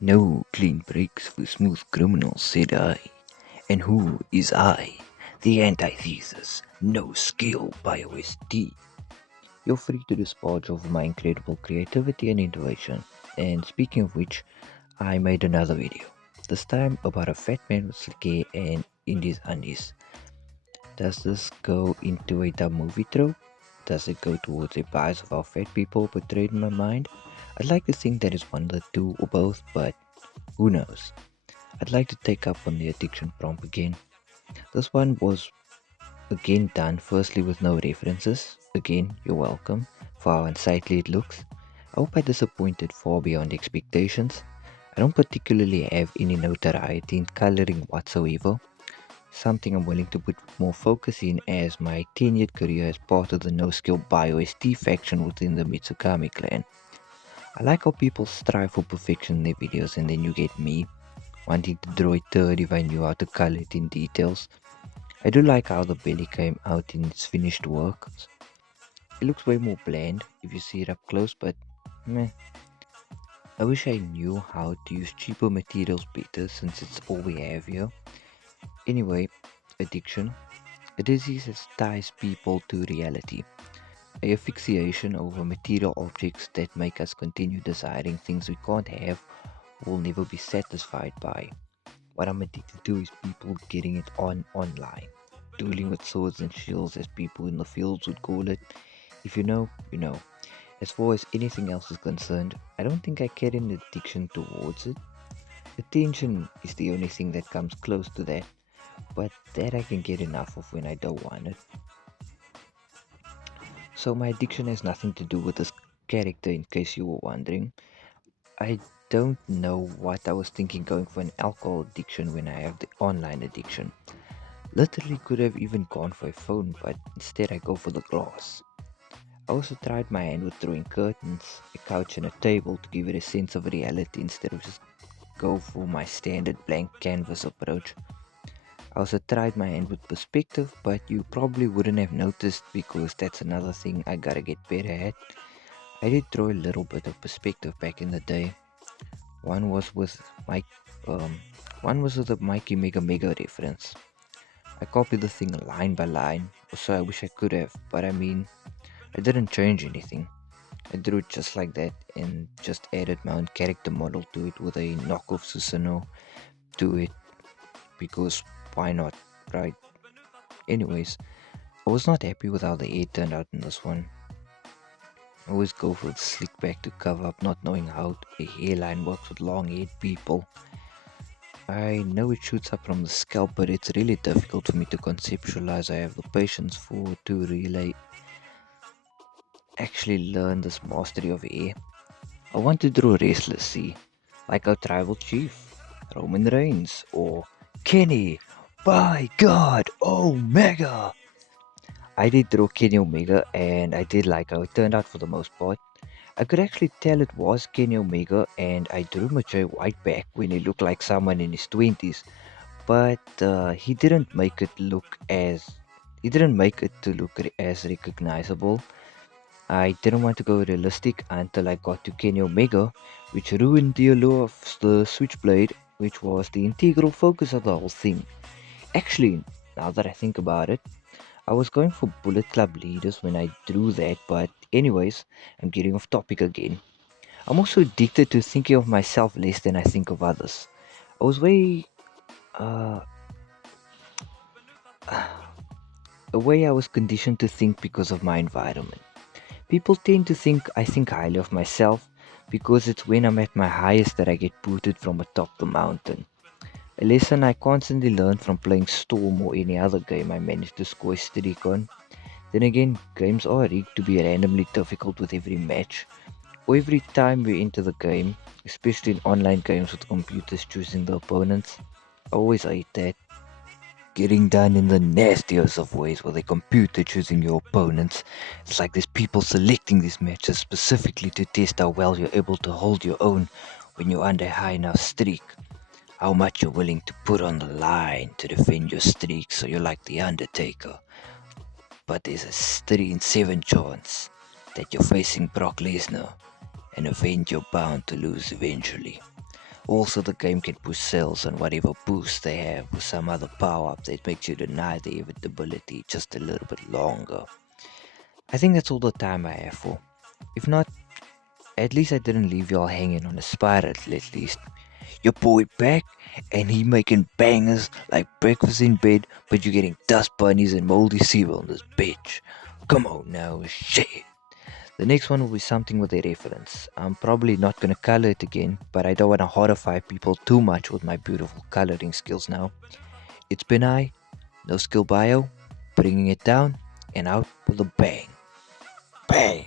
No clean breaks for smooth criminals, said I. And who is I? The antithesis. No skill BioST. You're free to dispatch over my incredible creativity and innovation. And speaking of which, I made another video. This time about a fat man with slick hair and in his undies. Does this go into a dumb movie trope? Does it go towards a bias of how fat people portrayed in my mind? I'd like to think that it's one of the two or both, but who knows? I'd like to take up on the addiction prompt again. This one was again done firstly with no references. Again, you're welcome for how unsightly it looks. I hope I disappointed far beyond expectations. I don't particularly have any notoriety in coloring whatsoever, something I'm willing to put more focus in as my tenured career as part of the NoSkillBioST faction within the Mitsukami clan. I like how people strive for perfection in their videos and then you get me wanting to draw a turd if I knew how to color it in details. I do like how the belly came out in its finished work. It looks way more bland if you see it up close, but meh. I wish I knew how to use cheaper materials better since it's all we have here. Anyway, addiction. A disease that ties people to reality. A asphyxiation over material objects that make us continue desiring things we can't have or will never be satisfied by. What I'm addicted to is people getting it on online. Dueling with swords and shields, as people in the fields would call it. If you know, you know. As far as anything else is concerned, I don't think I carry an addiction towards it. Attention is the only thing that comes close to that, but that I can get enough of when I don't want it. So my addiction has nothing to do with this character, in case you were wondering. I don't know what I was thinking going for an alcohol addiction when I have the online addiction. Literally could have even gone for a phone, but instead I go for the glass. I also tried my hand with drawing curtains, a couch and a table to give it a sense of reality instead of just go for my standard blank canvas approach. I also tried my hand with perspective, but you probably wouldn't have noticed because that's another thing I gotta get better at. I did draw a little bit of perspective back in the day. One was with Mike, um, one was with the Mikey Mega Mega reference. I copied the thing line by line, or so I wish I could have, but I mean, I didn't change anything. I drew it just like that and just added my own character model to it with a knockoff Susanoo to it because why not, right? Anyways, I was not happy with how the hair turned out in this one. I always go for the slick back to cover up, not knowing how a hairline works with long haired people. I know it shoots up from the scalp, but it's really difficult for me to conceptualize. I have the patience for to really actually learn this mastery of hair. I want to draw Restless Sea, like our tribal chief, Roman Reigns, or Kenny. By God, Omega! I did draw Kenny Omega, and I did like how it turned out for the most part. I could actually tell it was Kenny Omega, and I drew Majoy White back when he looked like someone in his 20s, but he didn't make it to look as recognizable. I didn't want to go realistic until I got to Kenny Omega, which ruined the allure of the Switchblade, which was the integral focus of the whole thing. Actually, now that I think about it, I was going for Bullet Club leaders when I drew that, but anyways, I'm getting off topic again. I'm also addicted to thinking of myself less than I think of others. I was way, uh, a way I was conditioned to think because of my environment. People tend to think I think highly of myself because it's when I'm at my highest that I get booted from atop the mountain. A lesson I constantly learn from playing Storm or any other game I manage to score a streak on. Then again, games are rigged to be randomly difficult with every match, or every time we enter the game, especially in online games with computers choosing the opponents. I always hate that. Getting done in the nastiest of ways with a computer choosing your opponents. It's like there's people selecting these matches specifically to test how well you're able to hold your own when you're under a high enough streak. How much you're willing to put on the line to defend your streak so you're like the Undertaker. But there's a 3 in 7 chance that you're facing Brock Lesnar, an event you're bound to lose eventually. Also, the game can push cells on whatever boost they have with some other power up that makes you deny the inevitability just a little bit longer. I think that's all the time I have for. If not, at least I didn't leave y'all hanging on a spiral at least. Your boy back and he making bangers like breakfast in bed, but you getting dust bunnies and moldy cereal on this bitch. Come on now, shit. The next one will be something with a reference. I'm probably not gonna color it again, but I don't wanna horrify people too much with my beautiful coloring skills now. It's been I, No Skill Bio, bringing it down and out with a bang. Bang!